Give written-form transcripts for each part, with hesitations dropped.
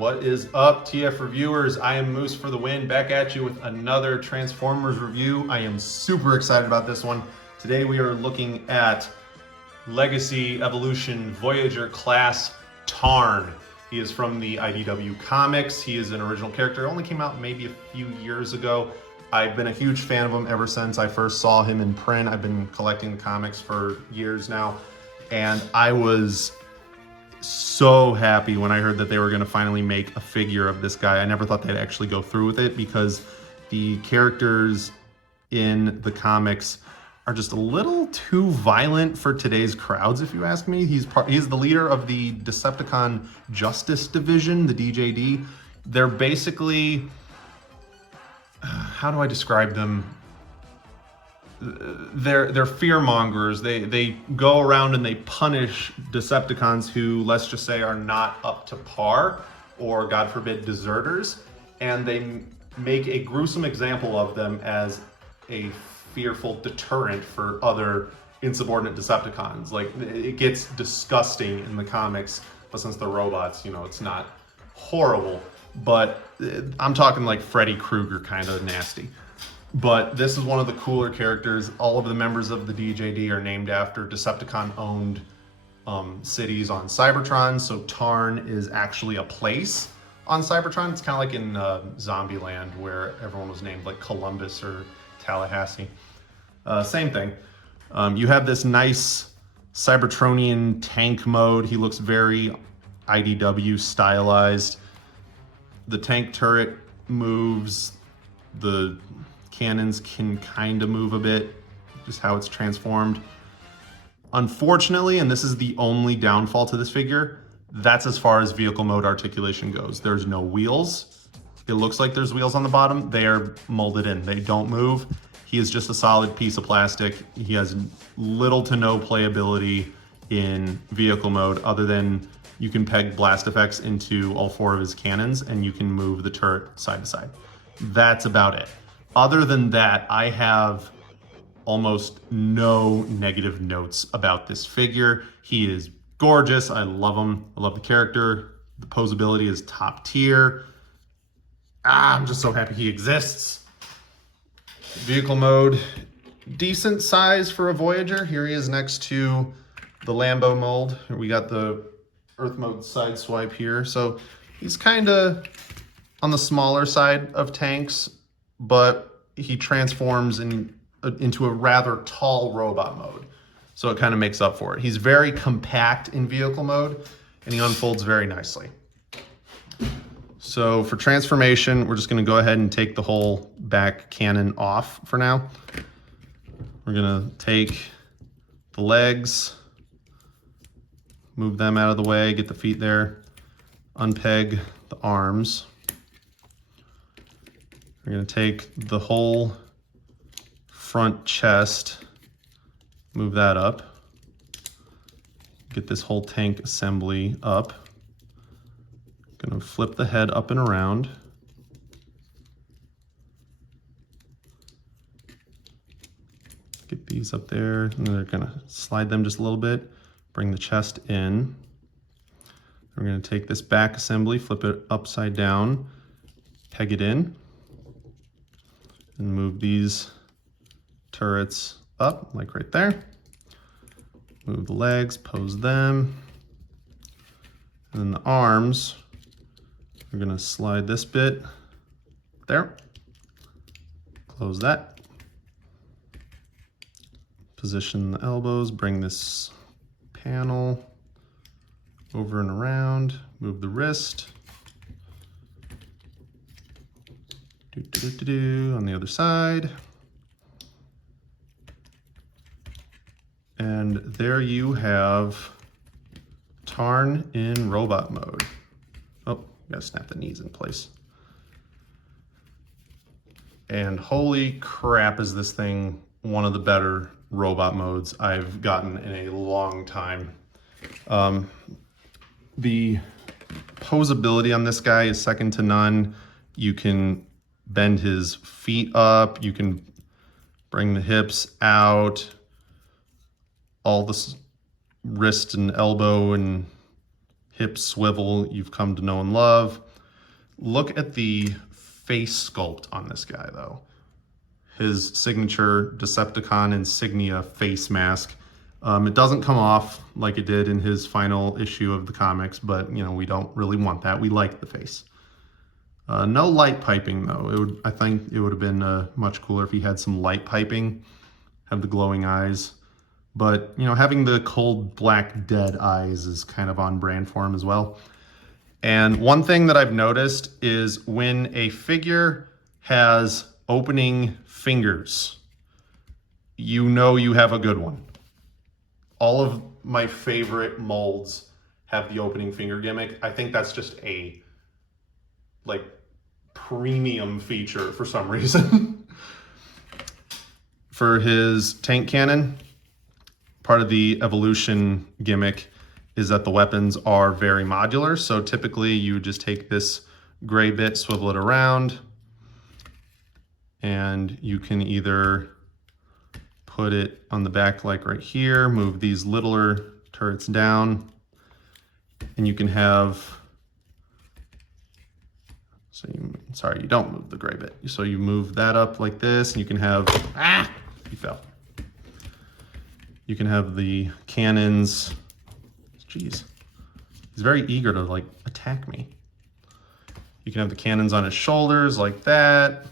What is up, TF reviewers? I am Moose for the win, back at you with another Transformers review. I am super excited about this one. Today we are looking at Legacy Evolution Voyager class Tarn. He is from the IDW comics. He is an original character. Only came out maybe a few years ago. I've been a huge fan of him ever since I first saw him in print. I've been collecting the comics for years now, and I was so happy when I heard that they were going to finally make a figure of this guy. I never thought they'd actually go through with it because the characters in the comics are just a little too violent for today's crowds, if you ask me. He's the leader of the Decepticon Justice Division, the DJD. They're basically, how do I describe them? They're fear mongers. They go around and they punish Decepticons who, let's just say, are not up to par, or God forbid, deserters, and they make a gruesome example of them as a fearful deterrent for other insubordinate Decepticons. Like, it gets disgusting in the comics, but since they're robots, you know, it's not horrible, but I'm talking like Freddy Krueger kind of nasty. But this is one of the cooler characters. All of the members of the DJD are named after Decepticon-owned cities on Cybertron. So Tarn is actually a place on Cybertron. It's kind of like in Zombieland, where everyone was named like Columbus or Tallahassee. Same thing. You have this nice Cybertronian tank mode. He looks very IDW stylized. The tank turret moves. The cannons can kind of move a bit, just how it's transformed. Unfortunately, and this is the only downfall to this figure, that's as far as vehicle mode articulation goes. There's no wheels. It looks like there's wheels on the bottom. They are molded in. They don't move. He is just a solid piece of plastic. He has little to no playability in vehicle mode, other than you can peg blast effects into all four of his cannons and you can move the turret side to side. That's about it. Other than that, I have almost no negative notes about this figure. He is gorgeous. I love him. I love the character. The posability is top tier. I'm just so happy he exists. Vehicle mode, decent size for a Voyager. Here he is next to the Lambo mold. We got the Earth mode side swipe here. So he's kind of on the smaller side of tanks, but he transforms into a rather tall robot mode. So it kind of makes up for it. He's very compact in vehicle mode, and he unfolds very nicely. So for transformation, we're just going to go ahead and take the whole back cannon off for now. We're going to take the legs, move them out of the way, get the feet there, unpeg the arms. We're going to take the whole front chest, move that up, get this whole tank assembly up. Going to flip the head up and around. Get these up there, and then they're going to slide them just a little bit, bring the chest in. We're going to take this back assembly, flip it upside down, peg it in, and move these turrets up, like right there. Move the legs, pose them. And then the arms, we're gonna slide this bit there. Close that. Position the elbows, bring this panel over and around, move the wrist. On the other side. And there you have Tarn in robot mode. Oh, gotta snap the knees in place. And holy crap, is this thing one of the better robot modes I've gotten in a long time. The posability on this guy is second to none. You can bend his feet up, you can bring the hips out, all this wrist and elbow and hip swivel you've come to know and love. Look at the face sculpt on this guy, though. His signature Decepticon insignia face mask. It doesn't come off like it did in his final issue of the comics, but you know, we don't really want that. We like the face. No light piping though. I think it would have been much cooler if he had some light piping, have the glowing eyes. But you know, having the cold black dead eyes is kind of on brand for him as well. And one thing that I've noticed is when a figure has opening fingers, you know you have a good one. All of my favorite molds have the opening finger gimmick. I think that's just a like premium feature for some reason. For his tank cannon, part of the evolution gimmick is that the weapons are very modular. So typically you would just take this gray bit, swivel it around, and you can either put it on the back like right here, move these littler turrets down, and you can have, you don't move the gray bit. So you move that up like this, and you can have, he fell. You can have the cannons. Jeez, he's very eager to like attack me. You can have the cannons on his shoulders like that.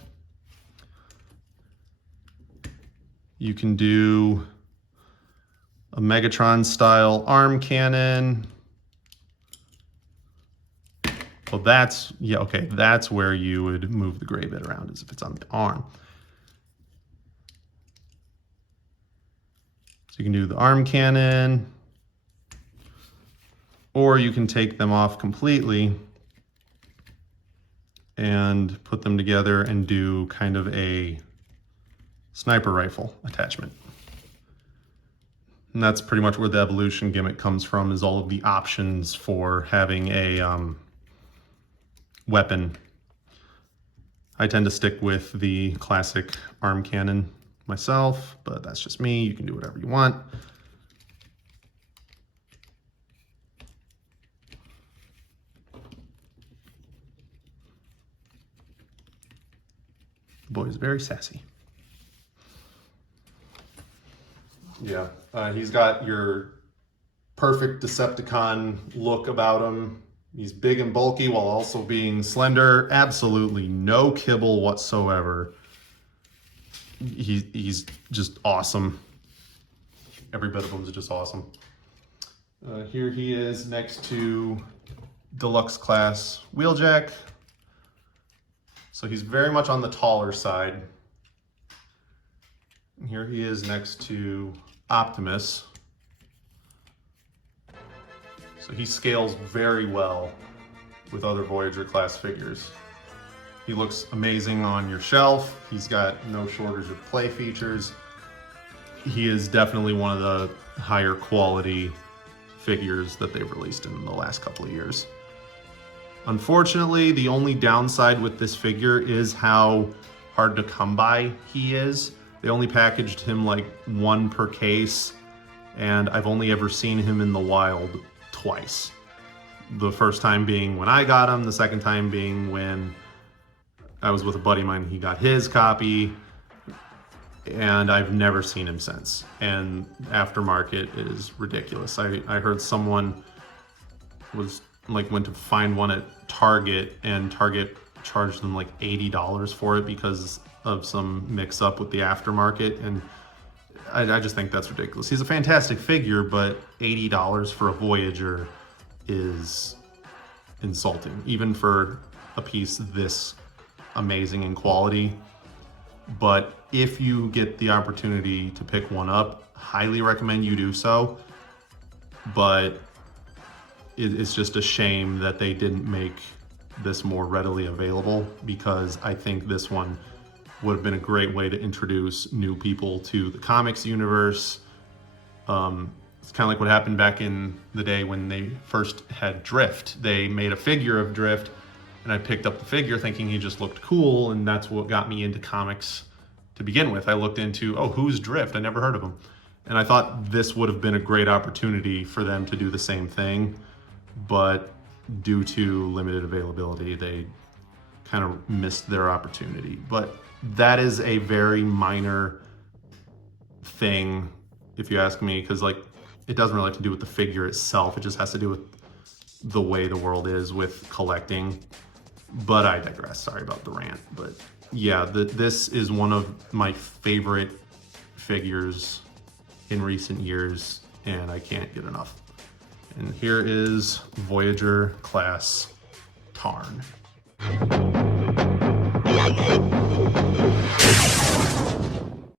You can do a Megatron style arm cannon. Well, that's, yeah, okay, that's where you would move the gray bit around, is if it's on the arm. So you can do the arm cannon, or you can take them off completely and put them together and do kind of a sniper rifle attachment. And that's pretty much where the evolution gimmick comes from, is all of the options for having a weapon. I tend to stick with the classic arm cannon myself, but that's just me. You can do whatever you want. The boy is very sassy. Yeah, he's got your perfect Decepticon look about him. He's big and bulky while also being slender. Absolutely no kibble whatsoever. He's just awesome. Every bit of him is just awesome. Here he is next to Deluxe Class Wheeljack. So he's very much on the taller side. And here he is next to Optimus. So he scales very well with other Voyager class figures. He looks amazing on your shelf. He's got no shortage of play features. He is definitely one of the higher quality figures that they've released in the last couple of years. Unfortunately, the only downside with this figure is how hard to come by he is. They only packaged him like one per case, and I've only ever seen him in the wild twice. The first time being when I got him, the second time being when I was with a buddy of mine, he got his copy, and I've never seen him since. And aftermarket is ridiculous. I heard someone was like went to find one at Target, and Target charged them like $80 for it because of some mix up with the aftermarket, and I just think that's ridiculous. He's a fantastic figure, but $80 for a Voyager is insulting, even for a piece this amazing in quality. But if you get the opportunity to pick one up, highly recommend you do so. But it's just a shame that they didn't make this more readily available, because I think this one would have been a great way to introduce new people to the comics universe. It's kind of like what happened back in the day when they first had Drift. They made a figure of Drift, and I picked up the figure thinking he just looked cool, and that's what got me into comics to begin with. I looked into, oh, who's Drift? I never heard of him. And I thought this would have been a great opportunity for them to do the same thing, but due to limited availability, they kind of missed their opportunity. But that is a very minor thing, if you ask me, because like it doesn't really have to do with the figure itself. It just has to do with the way the world is with collecting. But I digress. Sorry about the rant. But yeah, this is one of my favorite figures in recent years, and I can't get enough. And here is Voyager class Tarn.